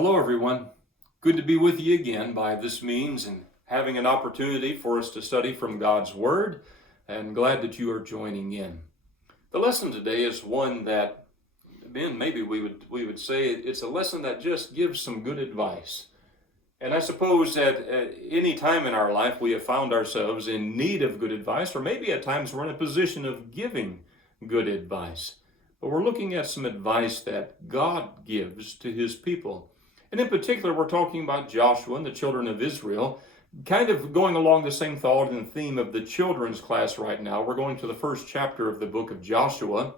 Hello, everyone. Good to be with you again by this means and having an opportunity for us to study from God's Word, and glad that you are joining in. The lesson today is one that, maybe we would say it's a lesson that just gives some good advice. And I suppose that at any time in our life we have found ourselves in need of good advice, or maybe at times we're in a position of giving good advice. But we're looking at some advice that God gives to His people. And in particular, we're talking about Joshua and the children of Israel, kind of going along the same thought and theme of the children's class right now. We're going to the first chapter of the book of Joshua.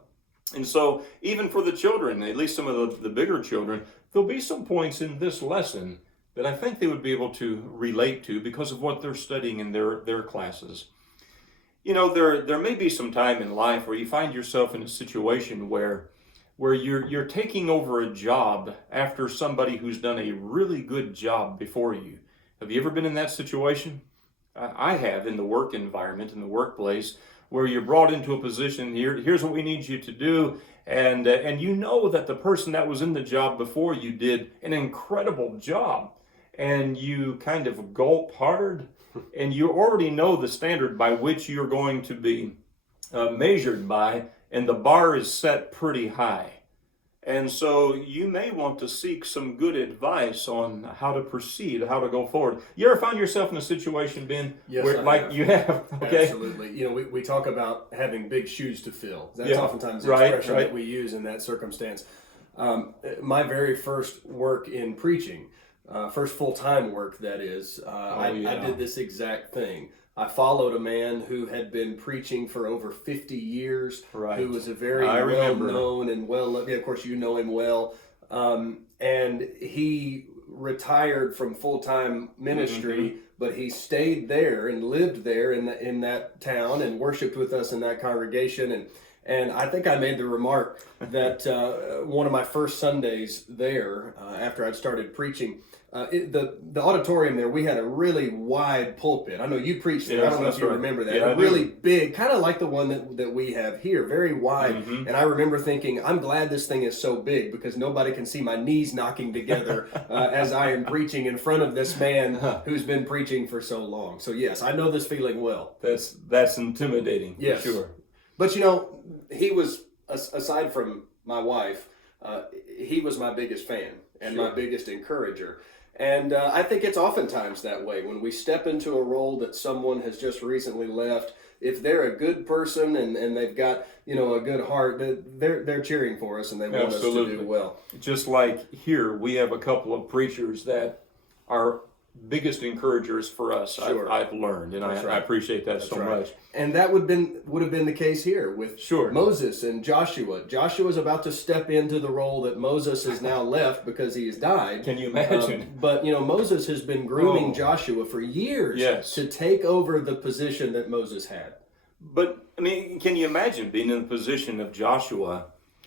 And so even for the children, at least some of the bigger children, there'll be some points in this lesson that I think they would be able to relate to because of what they're studying in their classes. You know, there may be some time in life where you find yourself in a situation where you're taking over a job after somebody who's done a really good job before you. Have you ever been in that situation? I have, in the work environment, in the workplace, where you're brought into a position, here's what we need you to do, and you know that the person that was in the job before you did an incredible job, and you kind of gulp hard, and you already know the standard by which you're going to be measured by, and the bar is set pretty high. And so you may want to seek some good advice on how to proceed, how to go forward. You ever found yourself in a situation, Ben? Yes, where, have. You have? Okay. Absolutely. You know, we talk about having big shoes to fill. That's Yeah. oftentimes the expression that we use in that circumstance. My very first work in preaching, first full-time work, that is, I did this exact thing. I followed a man who had been preaching for over 50 years, who was a very well-known and well-loved, of course you know him well, and he retired from full-time ministry, but he stayed there and lived there in that town and worshiped with us in that congregation. And I think I made the remark that one of my first Sundays there, after I'd started preaching, the auditorium there, we had a really wide pulpit. I know you preached there. I don't know if you remember that. Yeah, really big, kind of like the one that we have here, very wide. And I remember thinking, I'm glad this thing is so big because nobody can see my knees knocking together as I am preaching in front of this man who's been preaching for so long. So yes, I know this feeling well. That's intimidating, yes. For sure. But you know, he was, aside from my wife, he was my biggest fan and my biggest encourager. And I think it's oftentimes that way when we step into a role that someone has just recently left. If they're a good person and they've got, you know, a good heart, they're cheering for us and they want us to do well. Just like here, we have a couple of preachers that are biggest encouragers for us. I've learned, and I appreciate that so much. And that would have been the case here with Moses and Joshua. Joshua's about to step into the role that Moses has now left because he has died. Can you imagine? But you know, Moses has been grooming Joshua for years to take over the position that Moses had. But I mean, can you imagine being in the position of Joshua?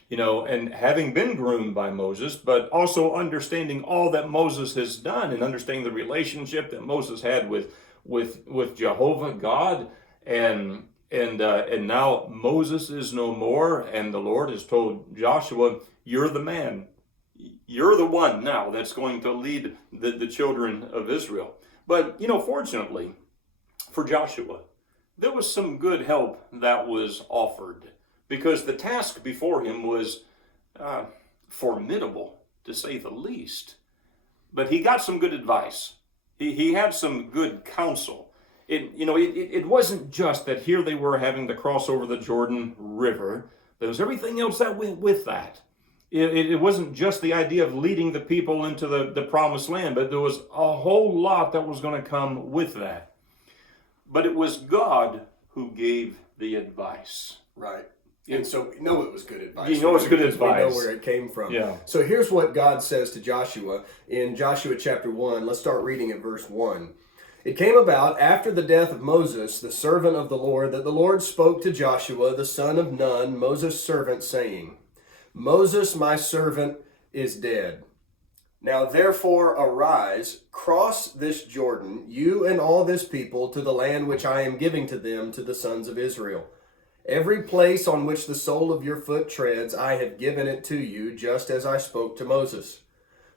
You know, and having been groomed by Moses, but also understanding all that Moses has done and understanding the relationship that Moses had with Jehovah God, and now Moses is no more, and the Lord has told Joshua, "You're the man, you're the one now that's going to lead the children of Israel." But you know, fortunately for Joshua, there was some good help that was offered, because the task before him was formidable, to say the least. But he got some good advice. He had some good counsel. It wasn't just that here they were having to cross over the Jordan River. There was everything else that went with that. It wasn't just the idea of leading the people into the promised land, but there was a whole lot that was going to come with that. But it was God who gave the advice. Right. And so we know it was good advice. You know it's good advice. We know where it came from. Yeah. So here's what God says to Joshua in Joshua chapter 1. Let's start reading at verse 1. It came about after the death of Moses, the servant of the Lord, that the Lord spoke to Joshua, the son of Nun, Moses' servant, saying, Moses, my servant, is dead. Now therefore arise, cross this Jordan, you and all this people, to the land which I am giving to them, to the sons of Israel. Every place on which the sole of your foot treads, I have given it to you, just as I spoke to Moses.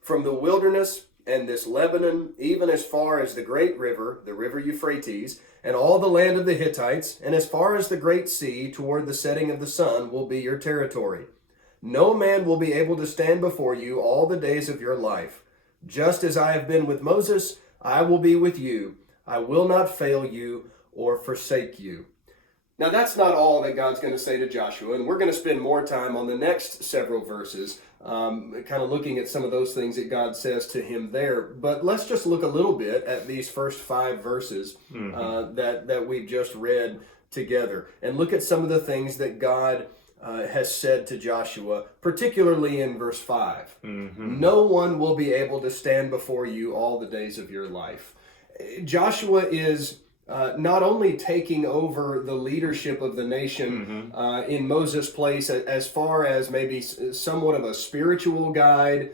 from the wilderness and this Lebanon, even as far as the great river, the river Euphrates, and all the land of the Hittites, and as far as the great sea toward the setting of the sun will be your territory. No man will be able to stand before you all the days of your life. Just as I have been with Moses, I will be with you. I will not fail you or forsake you. Now that's not all that God's going to say to Joshua, and we're going to spend more time on the next several verses, kind of looking at some of those things that God says to him there. But let's just look a little bit at these first 5 verses that we've just read together, and look at some of the things that God has said to Joshua, particularly in verse 5. No one will be able to stand before you all the days of your life. Joshua is not only taking over the leadership of the nation in Moses' place as far as maybe somewhat of a spiritual guide,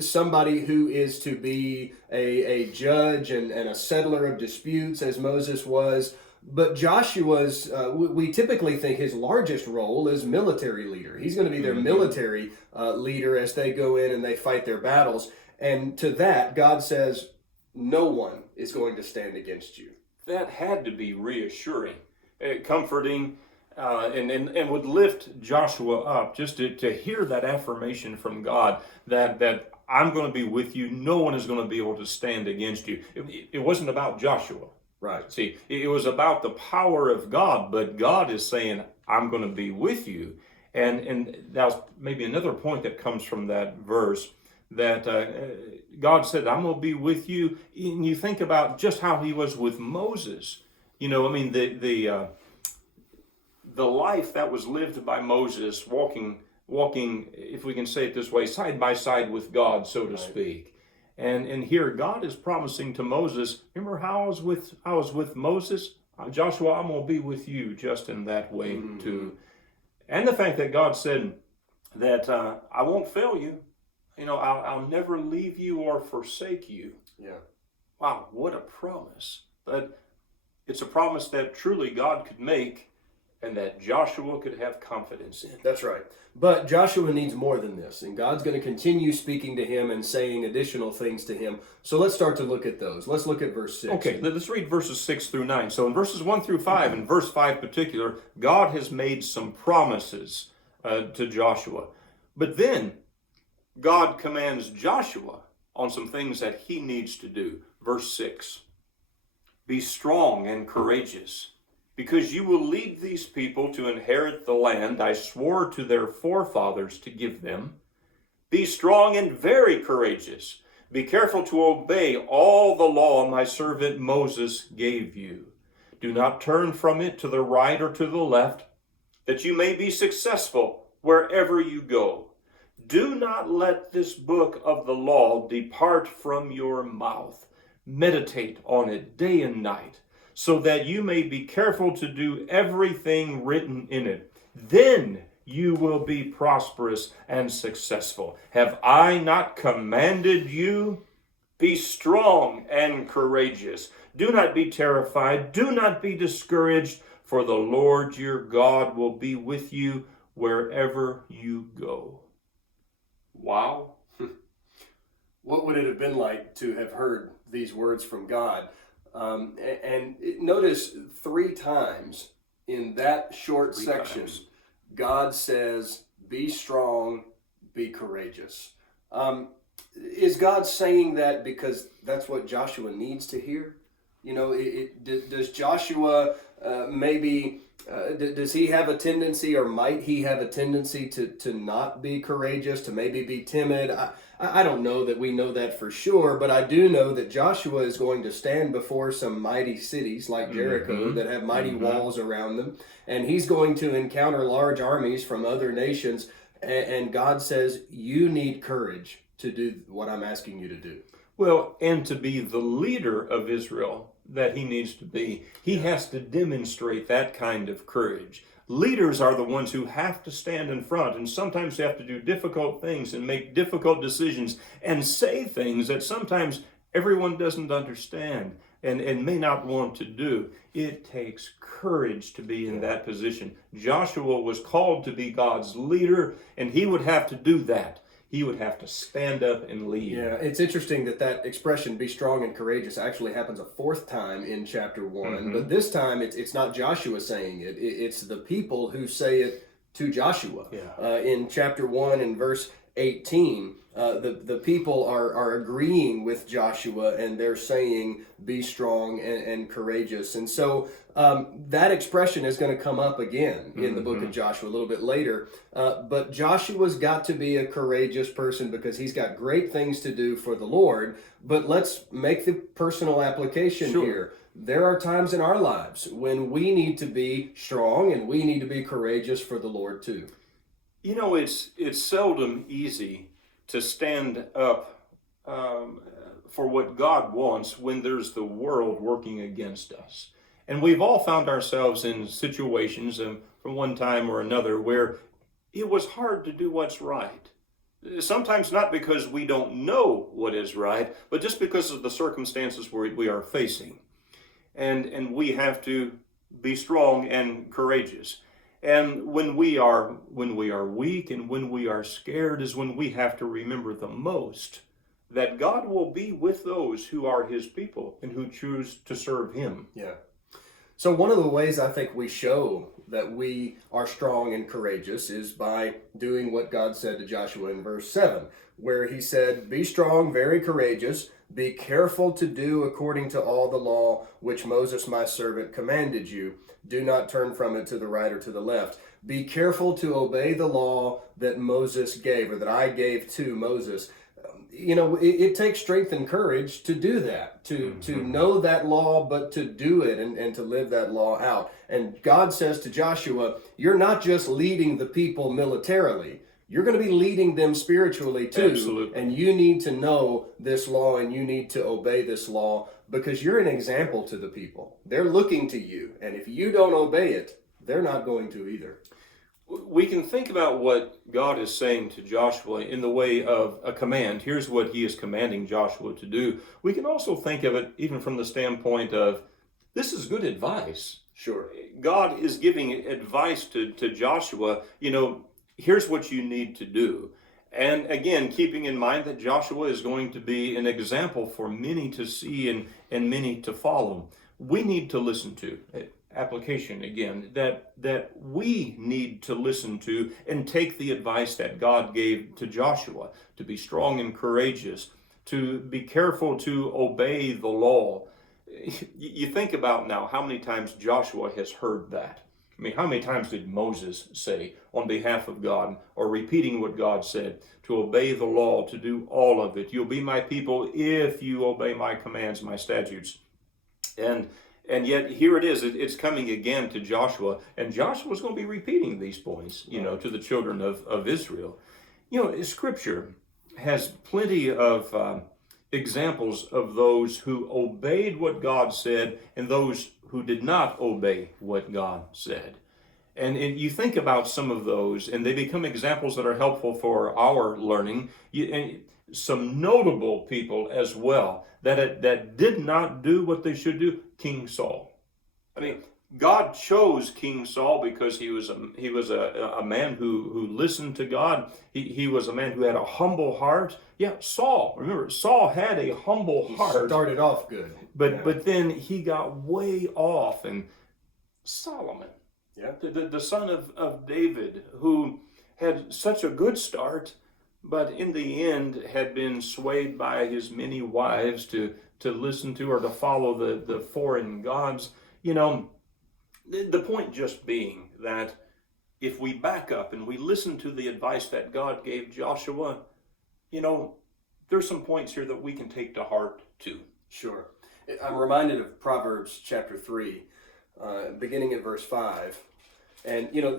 somebody who is to be a judge and a settler of disputes as Moses was, but Joshua's, we typically think his largest role is military leader. He's going to be their military leader as they go in and they fight their battles. And to that, God says, no one is going to stand against you. That had to be reassuring, comforting, and would lift Joshua up just to hear that affirmation from God that I'm going to be with you. No one is going to be able to stand against you. It wasn't about Joshua. Right. See, it was about the power of God, but God is saying, I'm going to be with you. And that's maybe another point that comes from that verse, that God said, I'm going to be with you. And you think about just how he was with Moses. You know, I mean, the life that was lived by Moses, walking, if we can say it this way, side by side with God, so to speak. And here God is promising to Moses, remember how I was with Moses? Joshua, I'm going to be with you just in that way too. And the fact that God said that I won't fail you. You know, I'll never leave you or forsake you. Yeah. Wow, what a promise. But it's a promise that truly God could make and that Joshua could have confidence in. That's right. But Joshua needs more than this, and God's going to continue speaking to him and saying additional things to him. So let's start to look at those. Let's look at verse 6. Okay, let's read verses 6 through 9. So in verses 1 through 5, and verse 5 in particular, God has made some promises to Joshua. But then God commands Joshua on some things that he needs to do. Verse 6, be strong and courageous, because you will lead these people to inherit the land I swore to their forefathers to give them. Be strong and very courageous. Be careful to obey all the law my servant Moses gave you. Do not turn from it to the right or to the left, that you may be successful wherever you go. Do not let this book of the law depart from your mouth. Meditate on it day and night, so that you may be careful to do everything written in it. Then you will be prosperous and successful. Have I not commanded you? Be strong and courageous. Do not be terrified. Do not be discouraged, for the Lord your God will be with you wherever you go. Wow. What would it have been like to have heard these words from God? And notice 3 times in that short section, God says, be strong, be courageous. Is God saying that because that's what Joshua needs to hear? You know, does Joshua does he have a tendency, or might he have a tendency to not be courageous, to maybe be timid? I don't know that we know that for sure, but I do know that Joshua is going to stand before some mighty cities like Jericho that have mighty walls around them, and he's going to encounter large armies from other nations, and God says, you need courage to do what I'm asking you to do. Well, and to be the leader of Israel that he needs to be, he has to demonstrate that kind of courage. Leaders are the ones who have to stand in front, and sometimes they have to do difficult things and make difficult decisions and say things that sometimes everyone doesn't understand and may not want to do. It takes courage to be in that position. Joshua was called to be God's leader, and he would have to do that. he would have to stand up and lead. Yeah, it's interesting that expression, be strong and courageous, actually happens a fourth time in chapter 1. But this time it's not Joshua saying it. It's the people who say it to Joshua. Yeah. In chapter 1 and verse 18, the people are agreeing with Joshua, and they're saying, be strong and courageous. And so that expression is going to come up again in the book of Joshua a little bit later. But Joshua's got to be a courageous person because he's got great things to do for the Lord. But let's make the personal application here. There are times in our lives when we need to be strong and we need to be courageous for the Lord too. You know, it's seldom easy to stand up for what God wants when there's the world working against us. And we've all found ourselves in situations from one time or another where it was hard to do what's right. Sometimes not because we don't know what is right, but just because of the circumstances we are facing. And we have to be strong and courageous. And when we are weak and when we are scared is when we have to remember the most that God will be with those who are his people and who choose to serve him. Yeah. So one of the ways I think we show that we are strong and courageous is by doing what God said to Joshua in verse 7, where he said, be strong, very courageous, be careful to do according to all the law which Moses my servant commanded you. Do not turn from it to the right or to the left. Be careful to obey the law that Moses gave, or that I gave to Moses. You know, it takes strength and courage to do that, to know that law, but to do it and to live that law out. And God says to Joshua, you're not just leading the people militarily. You're going to be leading them spiritually too. Absolutely. And you need to know this law and you need to obey this law because you're an example to the people. They're looking to you. And if you don't obey it, they're not going to either. We can think about what God is saying to Joshua in the way of a command. Here's what he is commanding Joshua to do. We can also think of it even from the standpoint of, this is good advice. Sure. God is giving advice to Joshua, you know, here's what you need to do. And again, keeping in mind that Joshua is going to be an example for many to see and many to follow. We need to listen to application again, that we need to listen to and take the advice that God gave to Joshua, to be strong and courageous, to be careful to obey the law. You think about now how many times Joshua has heard that. I mean, how many times did Moses say on behalf of God, or repeating what God said, to obey the law, to do all of it? You'll be my people if you obey my commands, my statutes. And yet here it is, it's coming again to Joshua, and Joshua's going to be repeating these points, you know, to the children of Israel. You know, Scripture has plenty of examples of those who obeyed what God said and those who did not obey what God said. And you think about some of those, and they become examples that are helpful for our learning. And some notable people as well that did not do what they should do. King Saul. I mean, God chose King Saul because he was a man who listened to God. He was a man who had a humble heart. Yeah, Saul. Remember, Saul had a humble heart. He started off good. But then he got way off. And Solomon, the son of David, who had such a good start, but in the end had been swayed by his many wives to listen to or to follow the foreign gods. You know, the point just being that if we back up and we listen to the advice that God gave Joshua, you know, there's some points here that we can take to heart too. Sure. I'm reminded of Proverbs chapter 3, beginning at verse 5. And, you know,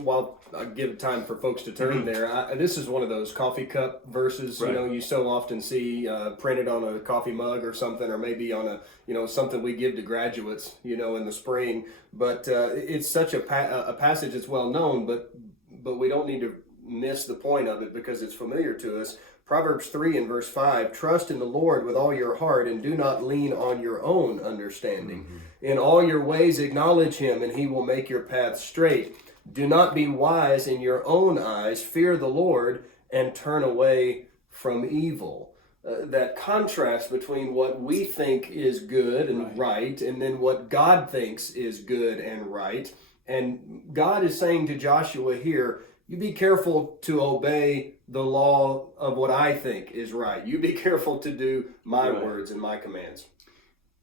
while I give time for folks to turn there, this is one of those coffee cup verses, right. You know, you so often see printed on a coffee mug or something, or maybe on a, you know, something we give to graduates, you know, in the spring. But it's such a passage that's well known, but we don't need to miss the point of it because it's familiar to us. Proverbs 3 and verse 5, trust in the Lord with all your heart and do not lean on your own understanding. In all your ways acknowledge him and he will make your path straight. Do not be wise in your own eyes. Fear the Lord and turn away from evil. That contrast between what we think is good and right, and then what God thinks is good and right. And God is saying to Joshua here, you be careful to obey the law of what I think is right. You be careful to do my words and my commands.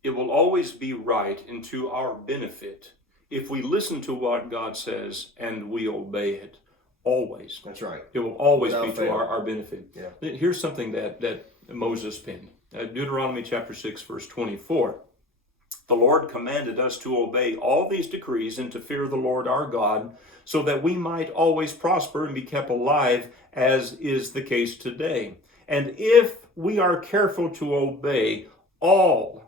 It will always be right and to our benefit if we listen to what God says and we obey it. Always. That's right. It will always Without be fail. to our benefit. Yeah. Here's something that Moses penned. Deuteronomy chapter 6, verse 24. The Lord commanded us to obey all these decrees and to fear the Lord our God, so that we might always prosper and be kept alive, as is the case today. And if we are careful to obey all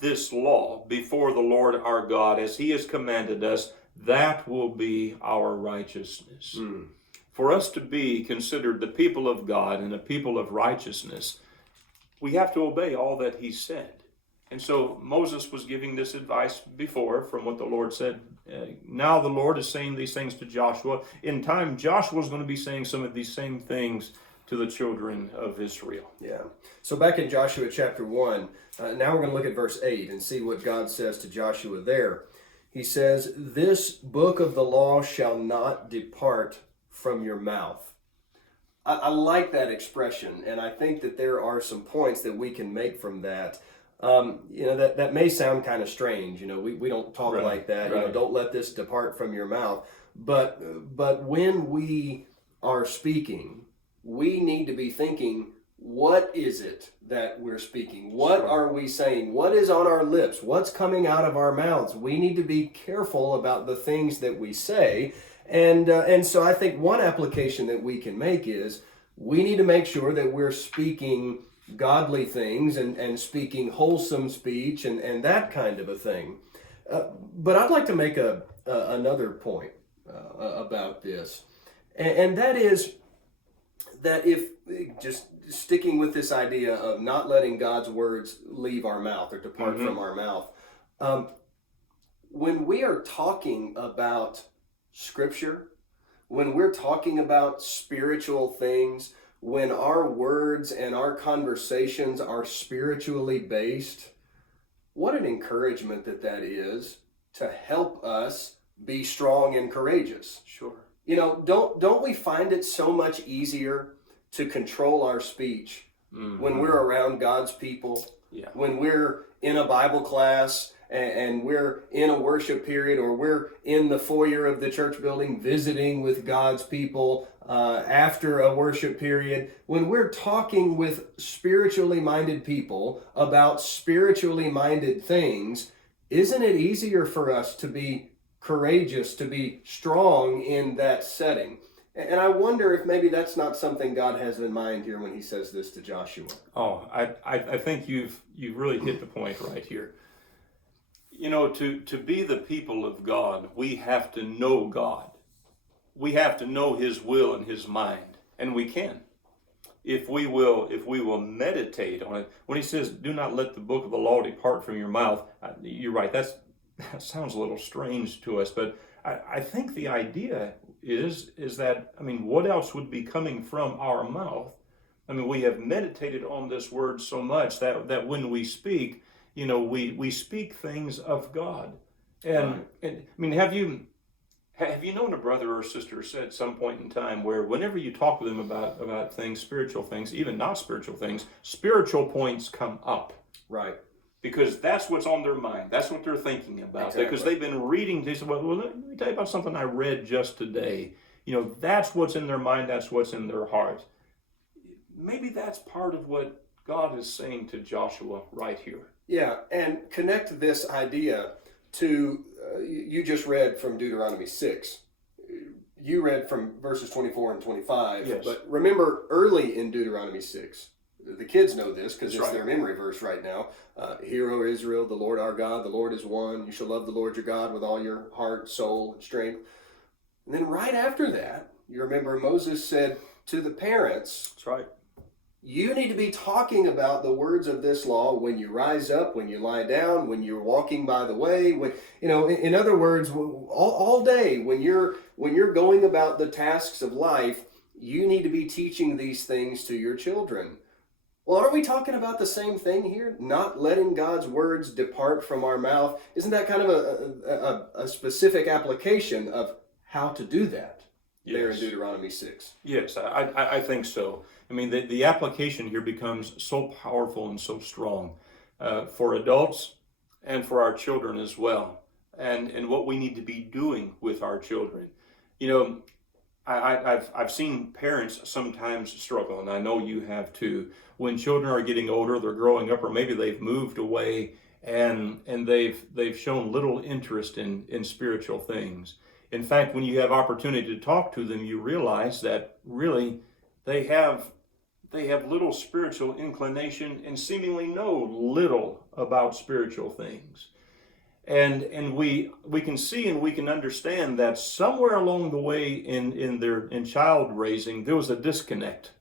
this law before the Lord our God, as he has commanded us, that will be our righteousness. For us to be considered the people of God and a people of righteousness, we have to obey all that he said. And so Moses was giving this advice before from what the Lord said. Now the Lord is saying these things to Joshua. In time, Joshua is going to be saying some of these same things to the children of Israel. Yeah. So back in Joshua chapter 1, now we're going to look at verse 8 and see what God says to Joshua there. He says, this book of the law shall not depart from your mouth. I like that expression, and I think that there are some points that we can make from that. That may sound kind of strange. We don't talk like that. Don't let this depart from your mouth. But when we are speaking, we need to be thinking, what is it that we're speaking? What are we saying? What is on our lips? What's coming out of our mouths? We need to be careful about the things that we say. And so I think one application that we can make is we need to make sure that we're speaking godly things and speaking wholesome speech and that kind of a thing. But I'd like to make another point about this. And that is that if just sticking with this idea of not letting God's words leave our mouth or depart from our mouth, when we are talking about Scripture, when we're talking about spiritual things, when our words and our conversations are spiritually based, what an encouragement that is to help us be strong and courageous. Sure. Don't we find it so much easier to control our speech when we're around God's people, when we're in a Bible class and we're in a worship period, or we're in the foyer of the church building visiting with God's people after a worship period, when we're talking with spiritually minded people about spiritually minded things, isn't it easier for us to be courageous, to be strong in that setting? And I wonder if maybe that's not something God has in mind here when he says this to Joshua. Oh, I think you've really hit the point right here. To be the people of God, we have to know God. We have to know his will and his mind, and we can. If we will meditate on it. When he says, do not let the book of the law depart from your mouth, you're right, that sounds a little strange to us, but I think the idea is that, what else would be coming from our mouth? We have meditated on this word so much that when we speak, we speak things of God. And have you known a brother or sister at some point in time where whenever you talk to them about things, spiritual things, even not spiritual things, spiritual points come up? Right. Because that's what's on their mind. That's what they're thinking about. Exactly. Because they've been reading this. Well, let me tell you about something I read just today. That's what's in their mind. That's what's in their heart. Maybe that's part of what God is saying to Joshua right here. Yeah, and connect this idea to, you just read from Deuteronomy 6. You read from verses 24 and 25. Yes. But remember early in Deuteronomy 6, the kids know this because it's their memory verse right now. Hear, O Israel, the Lord our God, the Lord is one. You shall love the Lord your God with all your heart, soul, and strength. And then right after that, you remember Moses said to the parents, that's right, you need to be talking about the words of this law when you rise up, when you lie down, when you're walking by the way, in other words, all day, when you're going about the tasks of life, you need to be teaching these things to your children. Well, are we talking about the same thing here? Not letting God's words depart from our mouth? Isn't that kind of a specific application of how to do that there in Deuteronomy 6? Yes, I think so. I mean, the application here becomes so powerful and so strong for adults and for our children as well, and what we need to be doing with our children. You know, I've seen parents sometimes struggle, and I know you have too, when children are getting older, they're growing up, or maybe they've moved away, and they've shown little interest in spiritual things. In fact, when you have opportunity to talk to them, you realize that really they have little spiritual inclination and seemingly know little about spiritual things. And we can see and we can understand that somewhere along the way in child raising, there was a disconnect.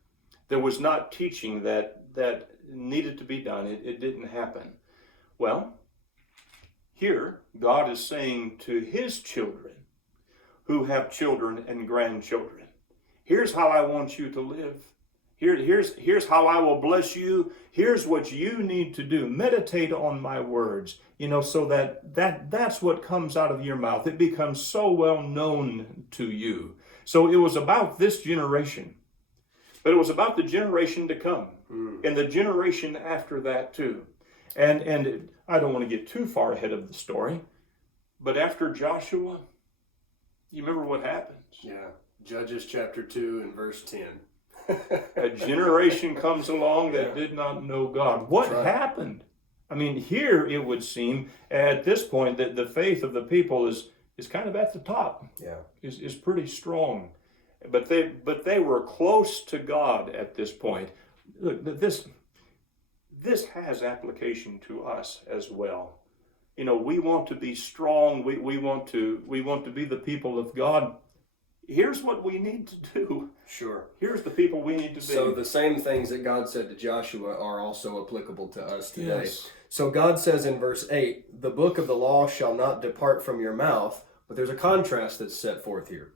There was not teaching that needed to be done. It didn't happen. Well, here God is saying to his children who have children and grandchildren, here's how I want you to live. Here's how I will bless you. Here's what you need to do. Meditate on my words, so that's what comes out of your mouth. It becomes so well known to you. So it was about this generation, but it was about the generation to come and the generation after that too. And I don't want to get too far ahead of the story, but after Joshua, you remember what happens? Yeah, Judges chapter 2 and verse 10. A generation comes along that did not know God. What happened? I mean, here it would seem at this point that the faith of the people is kind of at the top. Yeah, is pretty strong, but they were close to God at this point. Look, this has application to us as well. We want to be strong. We want to be the people of God. Here's what we need to do. Sure. Here's the people we need to be. So the same things that God said to Joshua are also applicable to us today. Yes. So God says in verse 8, the book of the law shall not depart from your mouth, but there's a contrast that's set forth here.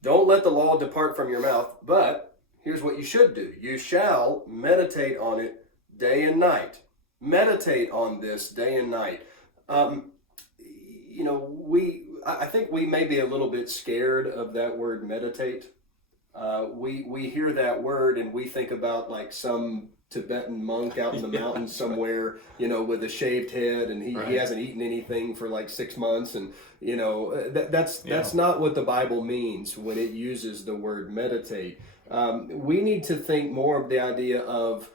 Don't let the law depart from your mouth, but here's what you should do. You shall meditate on it day and night. Meditate on this day and night. I think we may be a little bit scared of that word meditate. We hear that word and we think about like some Tibetan monk out in the mountains somewhere, with a shaved head, and he hasn't eaten anything for like 6 months, and that's not what the Bible means when it uses the word meditate. We need to think more of the idea of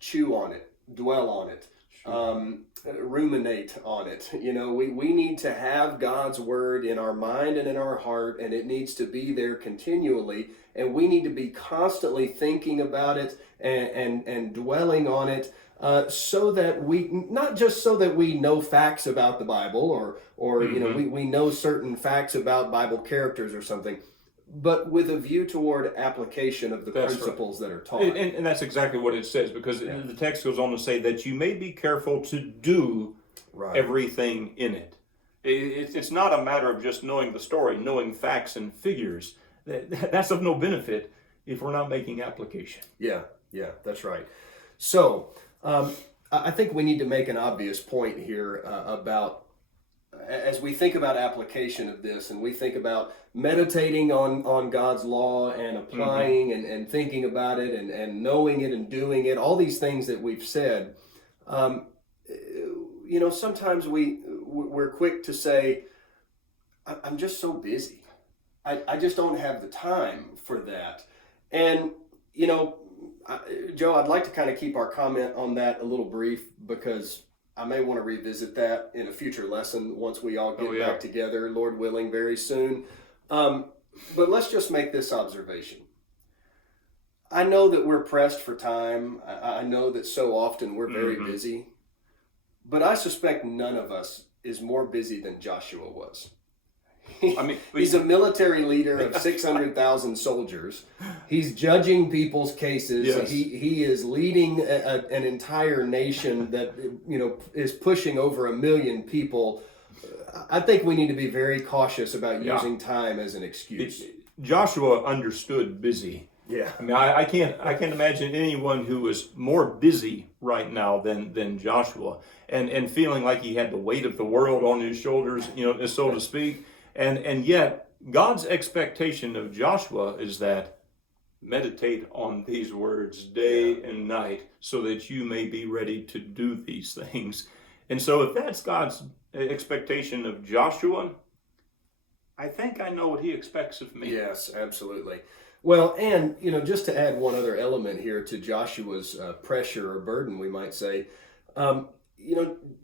chew on it, dwell on it. Ruminate on it. We need to have God's word in our mind and in our heart, and it needs to be there continually, and we need to be constantly thinking about it and dwelling on it, so that not just so that we know facts about the Bible or we know certain facts about Bible characters or something, but with a view toward application of the principles that are taught. And that's exactly what it says, because the text goes on to say that you may be careful to do everything in it. It's not a matter of just knowing the story, knowing facts and figures. That's of no benefit if we're not making application. Yeah, that's right. So I think we need to make an obvious point here about, as we think about application of this, and we think about meditating on God's law and applying and thinking about it and knowing it and doing it, all these things that we've said, sometimes we're quick to say, I'm just so busy. I just don't have the time for that. And, Joe, I'd like to kind of keep our comment on that a little brief, because I may want to revisit that in a future lesson once we all get back together, Lord willing, very soon. But let's just make this observation. I know that we're pressed for time. I know that so often we're very busy. But I suspect none of us is more busy than Joshua was. He's a military leader of 600,000 soldiers. He's judging people's cases. Yes. He is leading an entire nation that is pushing over 1 million people. I think we need to be very cautious about using time as an excuse. Joshua understood busy. Yeah. I mean, I can't imagine anyone who was more busy right now than Joshua, and feeling like he had the weight of the world on his shoulders, so to speak. And yet God's expectation of Joshua is that meditate on these words day and night so that you may be ready to do these things. And so if that's God's expectation of Joshua, I think I know what he expects of me. Yes, absolutely. Well, and, just to add one other element here to Joshua's pressure or burden, we might say, do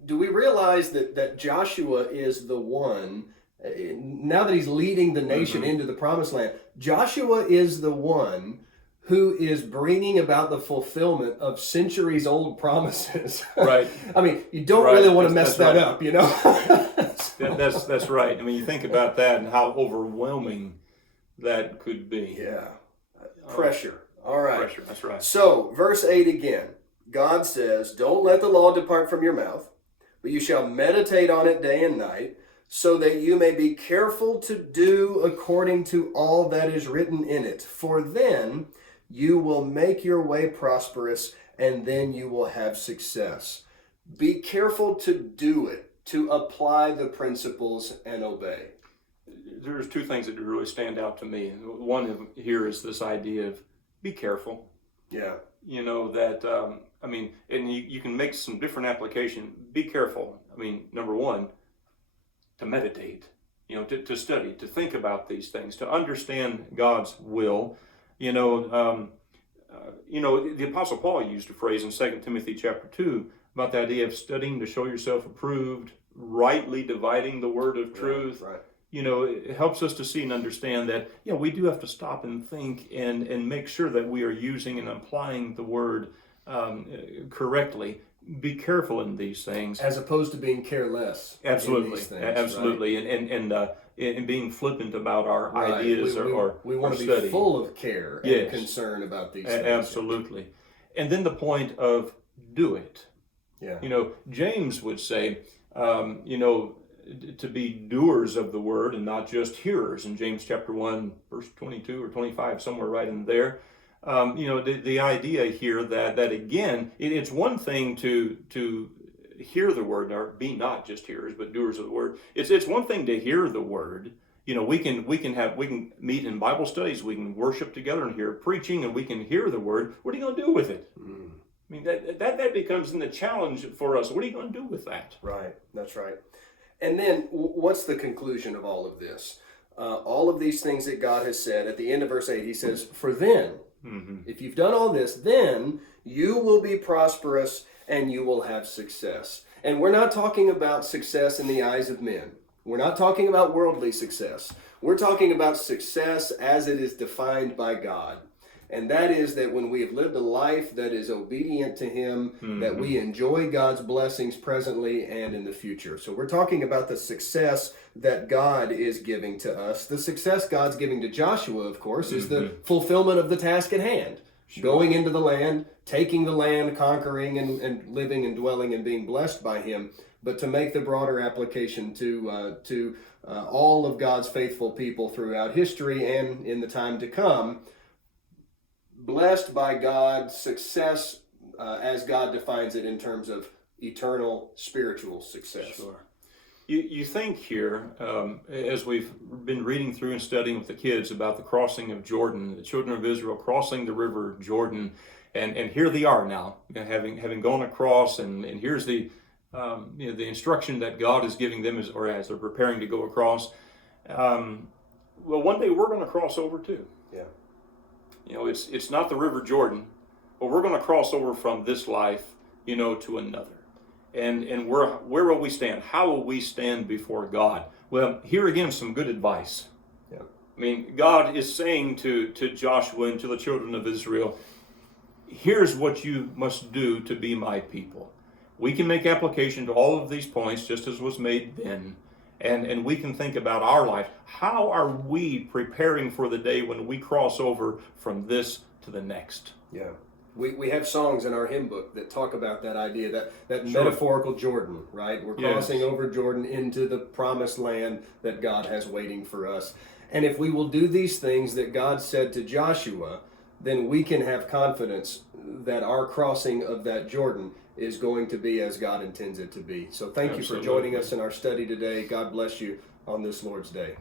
we realize that Joshua is the one, now that he's leading the nation into the promised land, Joshua is the one who is bringing about the fulfillment of centuries-old promises. Right. I mean, you don't really want to mess that right. up, That's right. I mean, you think about that and how overwhelming that could be. Yeah. Pressure. All right. Pressure, that's right. So, verse 8 again. God says, "Don't let the law depart from your mouth, but you shall meditate on it day and night, so that you may be careful to do according to all that is written in it. For then you will make your way prosperous, and then you will have success." Be careful to do it, to apply the principles and obey. There's two things that really stand out to me. One here is this idea of be careful. Yeah. And you can make some different application. Be careful. I mean, number one, to meditate, to study, to think about these things, to understand God's will. The Apostle Paul used a phrase in 2 Timothy chapter 2 about the idea of studying to show yourself approved, rightly dividing the word of truth. Right. It helps us to see and understand that, we do have to stop and think and make sure that we are using and applying the word correctly. Be careful in these things, as opposed to being careless. Absolutely, in these things, absolutely, right? and being flippant about our right. ideas we want to study. Be full of care and concern about these things. Absolutely, and then the point of do it. Yeah. James would say, to be doers of the word and not just hearers. In James chapter 1, verse 22 or 25, somewhere right in there. The idea here that again, it's one thing to hear the word, or be not just hearers, but doers of the word. It's one thing to hear the word. We can meet in Bible studies, we can worship together and hear preaching, and we can hear the word. What are you going to do with it? I mean, that becomes the challenge for us. What are you going to do with that? Right, that's right. And then, what's the conclusion of all of this? All of these things that God has said, at the end of verse 8, he says, "For then, if you've done all this, then you will be prosperous and you will have success." And we're not talking about success in the eyes of men. We're not talking about worldly success. We're talking about success as it is defined by God. And that is that when we have lived a life that is obedient to Him, that we enjoy God's blessings presently and in the future. So we're talking about the success that God is giving to us. The success God's giving to Joshua, of course, is the fulfillment of the task at hand. Sure. Going into the land, taking the land, conquering and living and dwelling and being blessed by Him. But to make the broader application to all of God's faithful people throughout history and in the time to come, blessed by God, success as God defines it in terms of eternal spiritual success. Sure. You think here, as we've been reading through and studying with the kids about the crossing of Jordan, the children of Israel crossing the river Jordan, and here they are now, having gone across, and here's the instruction that God is giving them as they're preparing to go across. Well, one day we're going to cross over too. Yeah. It's not the River Jordan, but we're going to cross over from this life, to another. And where will we stand? How will we stand before God? Well, here again, some good advice. Yeah. I mean, God is saying to Joshua and to the children of Israel, here's what you must do to be my people. We can make application to all of these points, just as was made then. And we can think about our life. How are we preparing for the day when we cross over from this to the next? Yeah. We have songs in our hymn book that talk about that idea, that Sure. metaphorical Jordan, right? We're crossing over Jordan into the promised land that God has waiting for us. And if we will do these things that God said to Joshua, then we can have confidence that our crossing of that Jordan is going to be as God intends it to be. So thank you for joining us in our study today. God bless you on this Lord's Day.